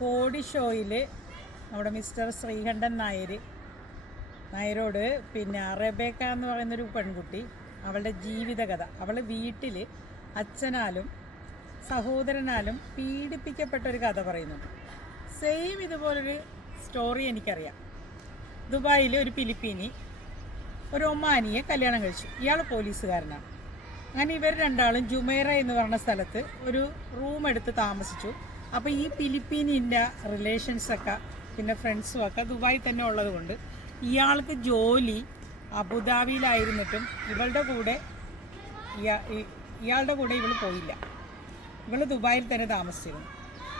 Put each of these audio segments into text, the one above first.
കോടി ഷോയിൽ നമ്മുടെ മിസ്റ്റർ ശ്രീകണ്ഠൻ നായരോട് പിന്നെ റെബേക്ക എന്ന് പറയുന്നൊരു പെൺകുട്ടി അവളുടെ ജീവിതകഥ, അവൾ വീട്ടിൽ അച്ഛനാലും സഹോദരനാലും പീഡിപ്പിക്കപ്പെട്ടൊരു കഥ പറയുന്നുണ്ട്. സെയിം ഇതുപോലൊരു സ്റ്റോറി എനിക്കറിയാം. ദുബായിൽ ഒരു ഫിലിപ്പീനി ഒരു ഒമാനിയെ കല്യാണം കഴിച്ചു. ഇയാൾ പോലീസുകാരനാണ്. അങ്ങനെ ഇവർ രണ്ടാളും ജുമൈറ എന്ന് പറഞ്ഞ സ്ഥലത്ത് ഒരു റൂം എടുത്ത് താമസിച്ചു. അപ്പോൾ ഈ ഫിലിപ്പീനിൻ്റെ റിലേഷൻസൊക്കെ പിന്നെ ഫ്രണ്ട്സും ഒക്കെ ദുബായിൽ തന്നെ ഉള്ളത് കൊണ്ട് ഇയാൾക്ക് ജോലി അബുദാബിയിലായിരുന്നിട്ടും ഇയാളുടെ കൂടെ ഇവൾ പോയില്ല. ഇവൾ ദുബായിൽ തന്നെ താമസിച്ചിരുന്നു.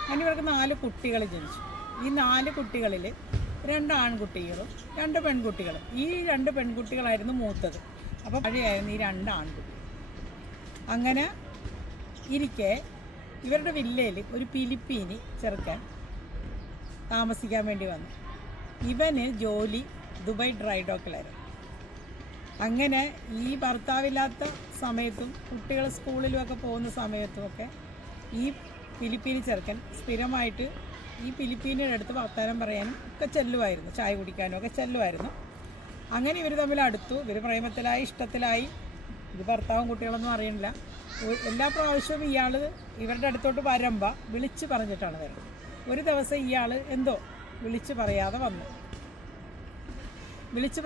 അങ്ങനെ ഇവർക്ക് 4 കുട്ടികൾ ജനിച്ചു. ഈ 4 കുട്ടികളിൽ 2 ആൺകുട്ടികളും 2 പെൺകുട്ടികളും. ഈ 2 പെൺകുട്ടികളായിരുന്നു മൂത്തത്. അപ്പോൾ പഴയായിരുന്നു ഈ 2 ആൺകുട്ടികൾ. അങ്ങനെ ഇരിക്കെ ഇവരുടെ വില്ലയിൽ ഒരു ഫിലിപ്പീനി ചെറുക്കൻ താമസിക്കാൻ വേണ്ടി വന്നു. ഇവന് ജോലി ദുബായ് ഡ്രൈ ഡോക്കിലായിരുന്നു. അങ്ങനെ ഈ ഭർത്താവില്ലാത്ത സമയത്തും കുട്ടികൾ സ്കൂളിലുമൊക്കെ പോകുന്ന സമയത്തുമൊക്കെ ഈ ഫിലിപ്പീനി ചെറുക്കൻ സ്ഥിരമായിട്ട് ഈ ഫിലിപ്പീനിയുടെ അടുത്ത് വർത്തമാനം പറയാനും ഒക്കെ ചെല്ലുമായിരുന്നു, ചായ കുടിക്കാനും ഒക്കെ ചെല്ലുമായിരുന്നു. അങ്ങനെ ഇവർ തമ്മിൽ അടുത്തു. ഇവർ പ്രേമത്തിലായി, ഇഷ്ടത്തിലായി. ഇത് ഭർത്താവും കുട്ടികളൊന്നും അറിയണില്ല. എല്ലാ പ്രാവശ്യവും ഇയാൾ ഇവരുടെ അടുത്തോട്ട് വരുമ്പോൾ വിളിച്ച് പറഞ്ഞിട്ടാണ് വരുന്നത്. ഒരു ദിവസം ഇയാൾ എന്തോ വിളിച്ച്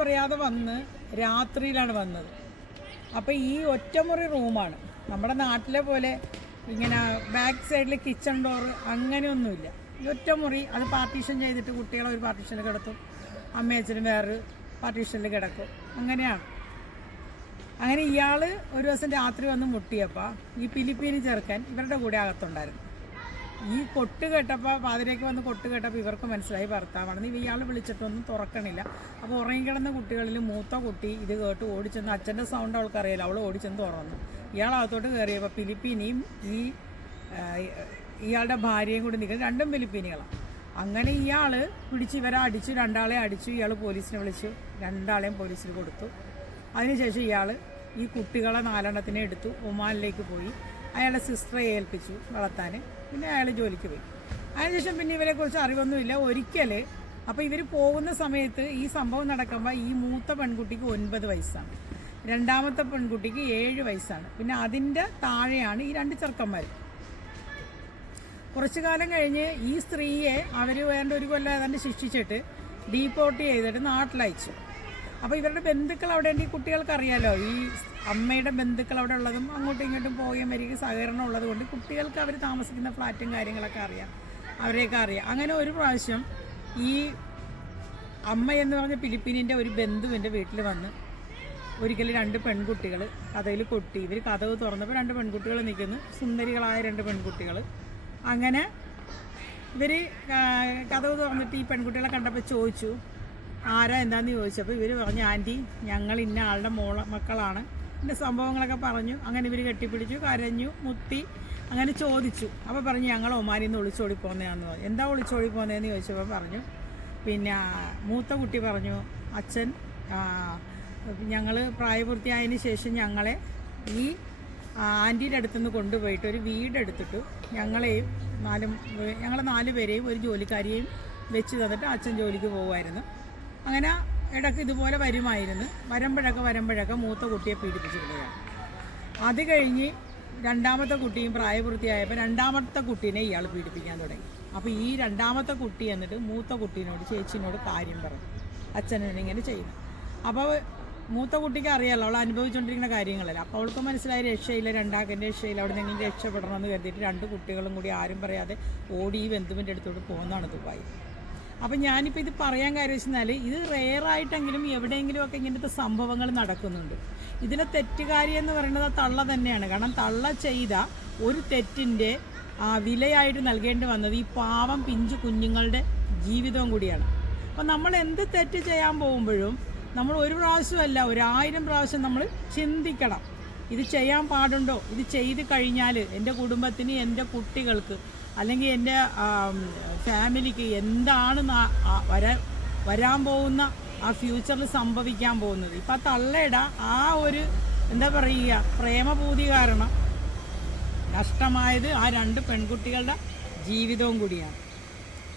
പറയാതെ വന്ന് രാത്രിയിലാണ് വന്നത്. അപ്പോൾ ഈ ഒറ്റമുറി റൂമാണ്. നമ്മുടെ നാട്ടിലെ പോലെ ഇങ്ങനെ ബാക്ക് സൈഡിൽ കിച്ചൺ ഡോർ അങ്ങനെയൊന്നുമില്ല. ഈ ഒറ്റമുറി, അത് പാർട്ടീഷൻ ചെയ്തിട്ട് കുട്ടികളെ ഒരു പാർട്ടീഷനിൽ കിടത്തും, അമ്മയച്ഛനും വേറൊരു പാർട്ടീഷനിൽ കിടക്കും. അങ്ങനെയാണ്. അങ്ങനെ ഇയാൾ ഒരു ദിവസം രാത്രി വന്ന് മുട്ടിയപ്പോൾ ഈ ഫിലിപ്പീനി ചെറുക്കൻ ഇവരുടെ കൂടെ അകത്തുണ്ടായിരുന്നു. ഈ കൊട്ട് കേട്ടപ്പോൾ, പാതിരേക്ക് വന്ന് കൊട്ട് കേട്ടപ്പോൾ ഇവർക്ക് മനസ്സിലായി ഭർത്താവാണെന്ന്. ഇയാൾ വിളിച്ചിട്ടൊന്നും തുറക്കണില്ല. അപ്പോൾ ഉറങ്ങിക്കിടന്ന കുട്ടികളിൽ മൂത്ത കുട്ടി ഇത് കേട്ട് ഓടിച്ചെന്ന്, അച്ഛൻ്റെ സൗണ്ട് അവൾക്കറിയില്ല, അവൾ ഓടിച്ചെന്ന് തുറന്നു. ഇയാൾ അകത്തോട്ട് കയറിയപ്പോൾ ഫിലിപ്പീനിയും ഇയാളുടെ ഭാര്യയും കൂടി നിൽക്കുന്നത് 2 ഫിലിപ്പീനികളാണ്. അങ്ങനെ ഇയാൾ പിടിച്ച് ഇവരെ അടിച്ചു, 2 ആളെ അടിച്ചു. ഇയാൾ പോലീസിനെ വിളിച്ചു, 2 ആളെയും പോലീസിൽ കൊടുത്തു. അതിനുശേഷം ഇയാൾ ഈ കുട്ടികളെ 4 എണ്ണത്തിനെ എടുത്തു ഒമാനിലേക്ക് പോയി. അയാളുടെ സിസ്റ്ററെ ഏൽപ്പിച്ചു വളർത്താൻ. പിന്നെ അയാൾ ജോലിക്ക് പോയി. അതിനുശേഷം പിന്നെ ഇവരെക്കുറിച്ച് അറിവൊന്നുമില്ല ഒരിക്കൽ. അപ്പോൾ ഇവർ പോകുന്ന സമയത്ത് ഈ സംഭവം നടക്കുമ്പോൾ ഈ മൂത്ത പെൺകുട്ടിക്ക് 9 വയസ്സാണ്, രണ്ടാമത്തെ പെൺകുട്ടിക്ക് 7 വയസ്സാണ്. പിന്നെ അതിൻ്റെ താഴെയാണ് ഈ 2 ചെറുക്കന്മാർ. കുറച്ചു കാലം കഴിഞ്ഞ് ഈ സ്ത്രീയെ അവർ വേണ്ട ഒരു കൊല്ലം ഏതാണ്ട് ശിക്ഷിച്ചിട്ട് ഡീപ്പോർട്ട് ചെയ്തിട്ട് നാട്ടിലയച്ചു. അപ്പോൾ ഇവരുടെ ബന്ധുക്കൾ അവിടെ ഉണ്ട്. ഈ കുട്ടികൾക്ക് അറിയാമല്ലോ, ഈ അമ്മയുടെ ബന്ധുക്കൾ അവിടെ ഉള്ളതും അങ്ങോട്ടും ഇങ്ങോട്ടും പോവുകയും വരികയും സഹകരണം ഉള്ളത് കൊണ്ട് കുട്ടികൾക്ക് അവർ താമസിക്കുന്ന ഫ്ലാറ്റും കാര്യങ്ങളൊക്കെ അറിയാം, അവരെയൊക്കെ അറിയാം. അങ്ങനെ ഒരു പ്രാവശ്യം ഈ അമ്മ എന്ന് പറഞ്ഞ ഫിലിപ്പീനിൻ്റെ ഒരു ബന്ധുവിൻ്റെ വീട്ടിൽ വന്ന് ഒരിക്കൽ 2 പെൺകുട്ടികൾ കഥയിൽ കൊട്ടി. ഇവർ കഥവ് തുറന്നപ്പോൾ 2 പെൺകുട്ടികൾ നിൽക്കുന്നു, സുന്ദരികളായ 2 പെൺകുട്ടികൾ. അങ്ങനെ ഇവർ കഥവ് തുറന്നിട്ട് ഈ പെൺകുട്ടികളെ കണ്ടപ്പോൾ ചോദിച്ചു, ആരാ എന്താന്ന് ചോദിച്ചപ്പോൾ ഇവർ പറഞ്ഞു, ആൻറ്റി ഞങ്ങൾ ഇന്ന ആളുടെ മക്കളാണ്. എൻ്റെ സംഭവങ്ങളൊക്കെ പറഞ്ഞു. അങ്ങനെ ഇവർ കെട്ടിപ്പിടിച്ചു, കരഞ്ഞു, മുത്തി, അങ്ങനെ ചോദിച്ചു. അപ്പോൾ പറഞ്ഞു, ഞങ്ങൾ ഒമാനിൽ നിന്ന് ഒളിച്ചോടി പോകുന്നതാണെന്ന് പറഞ്ഞു. എന്താ ഒളിച്ചോടി പോകുന്നതെന്ന് ചോദിച്ചപ്പോൾ പറഞ്ഞു, പിന്നെ മൂത്ത കുട്ടി പറഞ്ഞു, അച്ഛൻ ഞങ്ങൾ പ്രായപൂർത്തിയായതിന് ശേഷം ഞങ്ങളെ ഈ ആൻറ്റിയുടെ അടുത്തുനിന്ന് കൊണ്ടുപോയിട്ട് ഒരു വീടെടുത്തിട്ട് ഞങ്ങൾ 4 പേരെയും ഒരു ജോലിക്കാരിയെയും വെച്ച് തന്നിട്ട് അച്ഛൻ ജോലിക്ക് പോകുമായിരുന്നു. അങ്ങനെ ഇടയ്ക്ക് ഇതുപോലെ വരുമ്പോഴൊക്കെ മൂത്ത കുട്ടിയെ പീഡിപ്പിച്ചിരുന്നതാണ്. അത് കഴിഞ്ഞ് 2ാമത്തെ കുട്ടിയും പ്രായപൂർത്തിയായപ്പോൾ 2ാമത്തെ കുട്ടീനെ ഇയാൾ പീഡിപ്പിക്കാൻ തുടങ്ങി. അപ്പോൾ ഈ 2ാമത്തെ കുട്ടി എന്നിട്ട് മൂത്ത കുട്ടീനോട്, ചേച്ചിനോട് കാര്യം പറഞ്ഞു, അച്ഛനോട് ഇങ്ങനെ ചെയ്യുന്നു. അപ്പോൾ മൂത്ത കുട്ടിക്ക് അറിയാമല്ലോ, അവൾ അനുഭവിച്ചുകൊണ്ടിരിക്കുന്ന കാര്യങ്ങളല്ല. അപ്പോൾ അവൾക്ക് മനസ്സിലായി രക്ഷയില്ല, 2ആക്കിൻ്റെ രക്ഷയില്ല, അവിടെ നിന്ന് രക്ഷപ്പെടണമെന്ന് കരുതിയിട്ട് 2 കുട്ടികളും കൂടി ആരും പറയാതെ ഓടി ഈ ബന്ധുവിൻ്റെ അടുത്തോട്ട് പോകുന്നതാണ് ദുബായ്. അപ്പം ഞാനിപ്പോൾ ഇത് പറയാൻ കാര്യം വെച്ചാൽ ഇത് റെയറായിട്ടെങ്കിലും എവിടെയെങ്കിലുമൊക്കെ ഇങ്ങനത്തെ സംഭവങ്ങൾ നടക്കുന്നുണ്ട്. ഇതിലെ തെറ്റുകാരി എന്ന് പറയുന്നത് തള്ള തന്നെയാണ്. കാരണം തള്ള ചെയ്ത ഒരു തെറ്റിൻ്റെ വിലയായിട്ട് നൽകേണ്ടി വന്നത് ഈ പാവം പിഞ്ചു കുഞ്ഞുങ്ങളുടെ ജീവിതവും കൂടിയാണ്. അപ്പം നമ്മൾ എന്ത് തെറ്റ് ചെയ്യാൻ പോകുമ്പോഴും നമ്മൾ ഒരു പ്രാവശ്യമല്ല 1000 പ്രാവശ്യം നമ്മൾ ചിന്തിക്കണം, ഇത് ചെയ്യാൻ പാടുണ്ടോ, ഇത് ചെയ്ത് കഴിഞ്ഞാൽ എൻ്റെ കുടുംബത്തിന്, എൻ്റെ കുട്ടികൾക്ക്, അല്ലെങ്കിൽ എൻ്റെ ഫാമിലിക്ക് എന്താണ് വരാൻ പോകുന്ന ആ ഫ്യൂച്ചറിൽ സംഭവിക്കാൻ പോകുന്നത്. ഇപ്പം ആ തള്ളയുടെ ആ ഒരു എന്താ പറയുക പ്രേമപൂതി കാരണം നഷ്ടമായത് ആ 2 പെൺകുട്ടികളുടെ ജീവിതവും കൂടിയാണ്.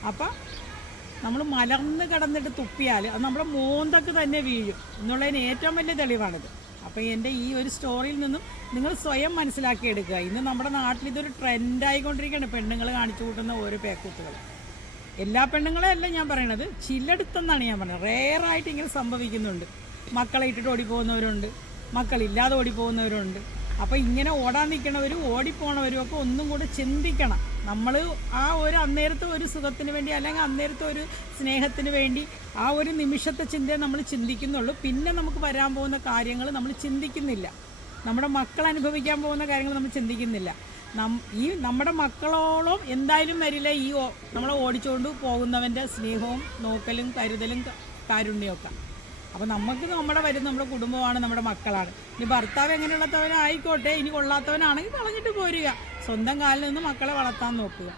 അപ്പം നമ്മൾ മലർന്ന് കിടന്നിട്ട് തുപ്പിയാൽ അത് നമ്മുടെ മോന്തക്ക് തന്നെ വീഴും എന്നുള്ളതിന് ഏറ്റവും വലിയ തെളിവാണിത്. അപ്പോൾ എൻ്റെ ഈ ഒരു സ്റ്റോറിയിൽ നിന്നും നിങ്ങൾ സ്വയം മനസ്സിലാക്കിയെടുക്കുക. ഇന്ന് നമ്മുടെ നാട്ടിൽ ഇതൊരു ട്രെൻഡായിക്കൊണ്ടിരിക്കുകയാണ് പെണ്ണുങ്ങൾ കാണിച്ചു കൂട്ടുന്ന ഓരോ പേക്കൂത്തുകൾ. എല്ലാ പെണ്ണുങ്ങളെ അല്ല ഞാൻ പറയണത്, ചിലയിടത്തെന്നാണ് ഞാൻ പറയുന്നത്. റെയറായിട്ട് ഇങ്ങനെ സംഭവിക്കുന്നുണ്ട്. മക്കളെ ഇട്ടിട്ട് ഓടിപ്പോകുന്നവരുണ്ട്, മക്കളില്ലാതെ ഓടിപ്പോകുന്നവരുണ്ട്. അപ്പോൾ ഇങ്ങനെ ഓടാൻ നിൽക്കണവരും ഓടിപ്പോണവരും ഒക്കെ ഒന്നും കൂടെ ചിന്തിക്കണം. നമ്മൾ ആ ഒരു അന്നേരത്തെ ഒരു സുഖത്തിന് വേണ്ടി അല്ലെങ്കിൽ അന്നേരത്തെ ഒരു സ്നേഹത്തിന് വേണ്ടി ആ ഒരു നിമിഷത്തെ ചിന്തയെ നമ്മൾ ചിന്തിക്കുന്നുള്ളൂ. പിന്നെ നമുക്ക് വരാൻ പോകുന്ന കാര്യങ്ങൾ നമ്മൾ ചിന്തിക്കുന്നില്ല. നമ്മുടെ മക്കൾ അനുഭവിക്കാൻ പോകുന്ന കാര്യങ്ങൾ നമ്മൾ ചിന്തിക്കുന്നില്ല. ഈ നമ്മുടെ മക്കളോളം എന്തായാലും വരില്ല ഈ നമ്മളെ ഓടിച്ചുകൊണ്ട് പോകുന്നവൻ്റെ സ്നേഹവും നോക്കലും കരുതലും കാരുണ്യമൊക്കെ. അപ്പോൾ നമുക്ക് നമ്മുടെ കുടുംബമാണ്, നമ്മുടെ മക്കളാണ്. ഇനി ഭർത്താവ് എങ്ങനെയുള്ളവനായിക്കോട്ടെ, ഇനി കൊള്ളാത്തവനാണെങ്കിൽ കളഞ്ഞിട്ട് പോരുക. സ്വന്തം കാലിൽ നിന്ന് മക്കളെ വളർത്താൻ നോക്കുക.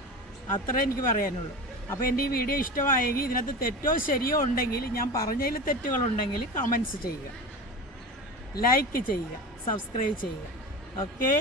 അത്രേ എനിക്ക് പറയാനുള്ളൂ. അപ്പോൾ എൻ്റെ ഈ വീഡിയോ ഇഷ്ടമായെങ്കിൽ ഇതിനകത്ത് തെറ്റോ ശരിയോ ഉണ്ടെങ്കിൽ, ഞാൻ പറഞ്ഞതിൽ തെറ്റുകളുണ്ടെങ്കിൽ കമൻറ്റ്സ് ചെയ്യുക, ലൈക്ക് ചെയ്യുക, സബ്സ്ക്രൈബ് ചെയ്യുക. ഓക്കേ.